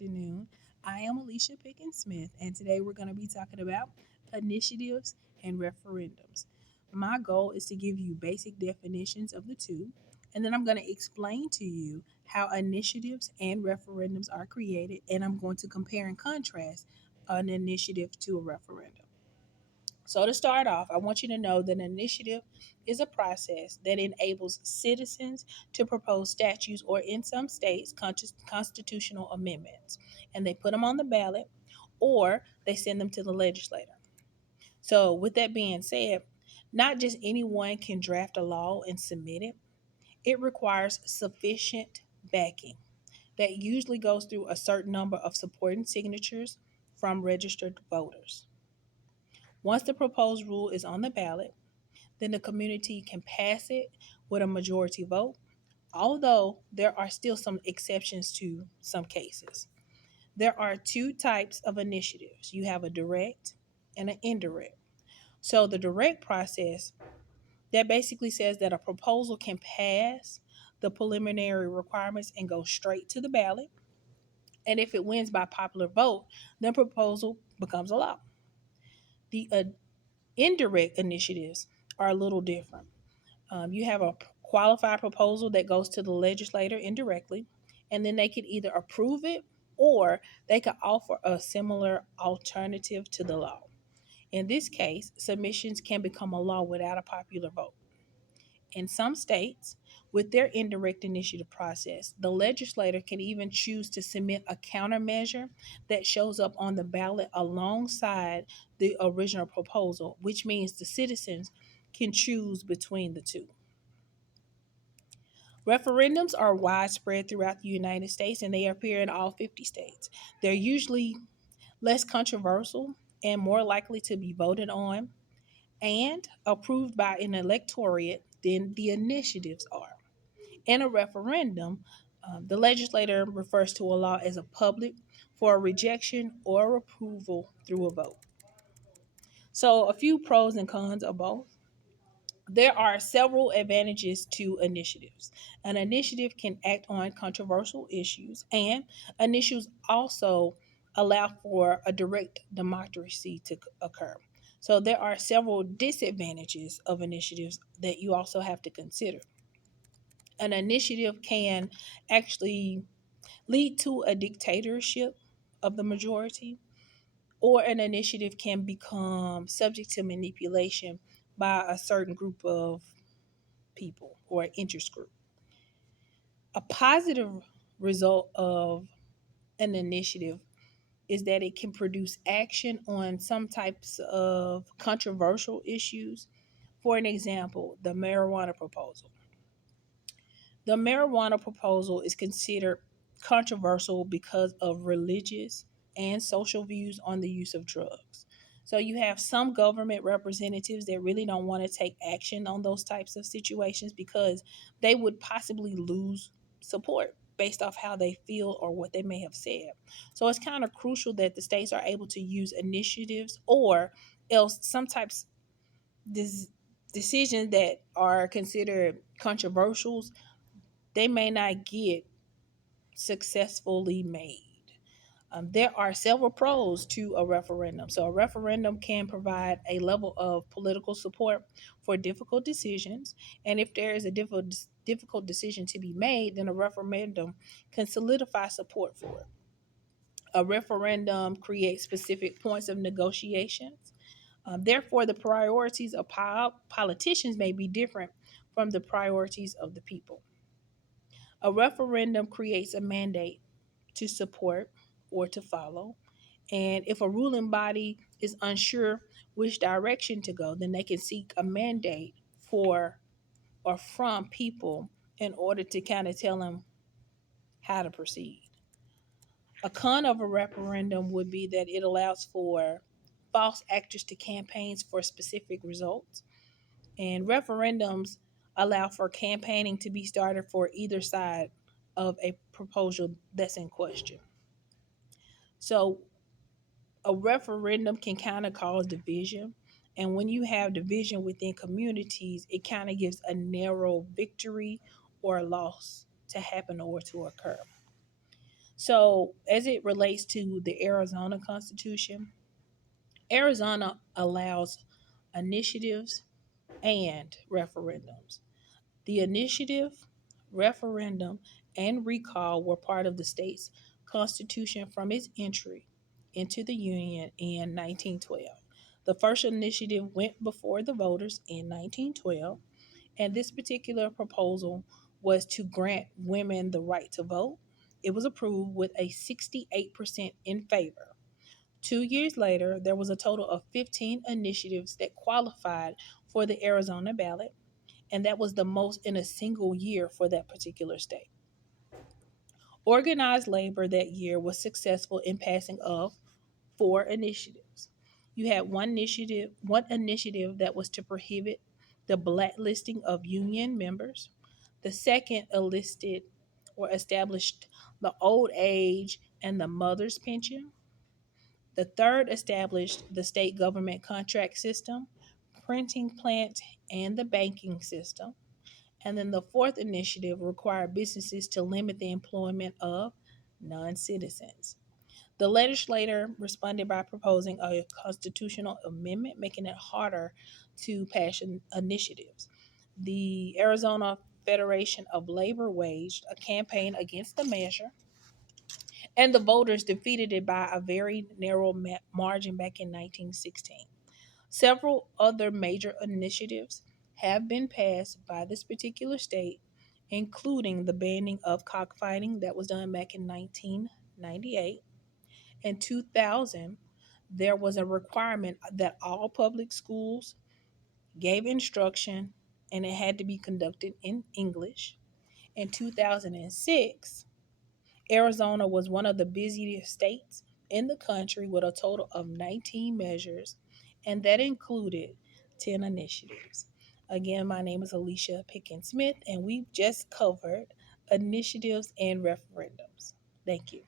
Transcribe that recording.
afternoon. I am Alicia Pickens Smith, and today we're going to be talking about initiatives and referendums. My goal is to give you basic definitions of the two, and then I'm going to explain to you how initiatives and referendums are created, and I'm going to compare and contrast an initiative to a referendum. So, to start off, I want you to know that an initiative is a process that enables citizens to propose statutes or, in some states, constitutional amendments. And they put them on the ballot or they send them to the legislator. So, with that being said, not just anyone can draft a law and submit it, it requires sufficient backing that usually goes through a certain number of supporting signatures from registered voters. Once the proposed rule is on the ballot, then the community can pass it with a majority vote, although there are still some exceptions to some cases. There are two types of initiatives, you have a direct and an indirect. So, the direct process that basically says that a proposal can pass the preliminary requirements and go straight to the ballot. And if it wins by popular vote, the proposal becomes a law. The indirect initiatives are a little different. You have a qualified proposal that goes to the legislator indirectly, and then they could either approve it or they could offer a similar alternative to the law. In this case, submissions can become a law without a popular vote. In some states, with their indirect initiative process, the legislator can even choose to submit a countermeasure that shows up on the ballot alongside the original proposal, which means the citizens can choose between the two. Referendums are widespread throughout the United States and they appear in all 50 states. They're usually less controversial and more likely to be voted on and approved by an electorate than the initiatives are. In a referendum, the legislator refers to a law as a public for a rejection or approval through a vote. So, a few pros and cons of both. There are several advantages to initiatives. An initiative can act on controversial issues, and initiatives also allow for a direct democracy to occur. So, there are several disadvantages of initiatives that you also have to consider. An initiative can actually lead to a dictatorship of the majority, or an initiative can become subject to manipulation by a certain group of people or interest group. A positive result of an initiative is that it can produce action on some types of controversial issues. For an example, the marijuana proposal. The marijuana proposal is considered controversial because of religious and social views on the use of drugs. So you have some government representatives that really don't want to take action on those types of situations because they would possibly lose support based off how they feel or what they may have said. So it's kind of crucial that the states are able to use initiatives or else some types this decisions that are considered controversial they may not get successfully made. There are several pros to a referendum. So, a referendum can provide a level of political support for difficult decisions. And if there is a difficult decision to be made, then a referendum can solidify support for it. A referendum creates specific points of negotiations. Therefore, the priorities of politicians may be different from the priorities of the people. A referendum creates a mandate to support or to follow. And if a ruling body is unsure which direction to go, then they can seek a mandate for or from people in order to kind of tell them how to proceed. A con of a referendum would be that it allows for false actors to campaigns for specific results. And referendums allow for campaigning to be started for either side of a proposal that's in question. So a referendum can kind of cause division. And when you have division within communities, it kind of gives a narrow victory or a loss to happen or to occur. So, as it relates to the Arizona Constitution, Arizona allows initiatives and referendums. The initiative, referendum, and recall were part of the state's constitution from its entry into the Union in 1912. The first initiative went before the voters in 1912, and this particular proposal was to grant women the right to vote. It was approved with a 68% in favor. 2 years later, there was a total of 15 initiatives that qualified for the Arizona ballot, and that was the most in a single year for that particular state. Organized labor that year was successful in passing of four initiatives. You had one initiative that was to prohibit the blacklisting of union members. The second enlisted or established the old age and the mother's pension. The third established the state government contract system, printing plant, and the banking system. And then the fourth initiative required businesses to limit the employment of non citizens. The legislator responded by proposing a constitutional amendment making it harder to pass initiatives. The Arizona Federation of Labor waged a campaign against the measure, and the voters defeated it by a very narrow margin back in 1916. Several other major initiatives have been passed by this particular state, including the banning of cockfighting that was done back in 1998. In 2000, there was a requirement that all public schools gave instruction and it had to be conducted in English. In 2006, Arizona was one of the busiest states in the country with a total of 19 measures, and that included 10 initiatives. Again, my name is Alicia Pickens Smith, and we've just covered initiatives and referendums. Thank you.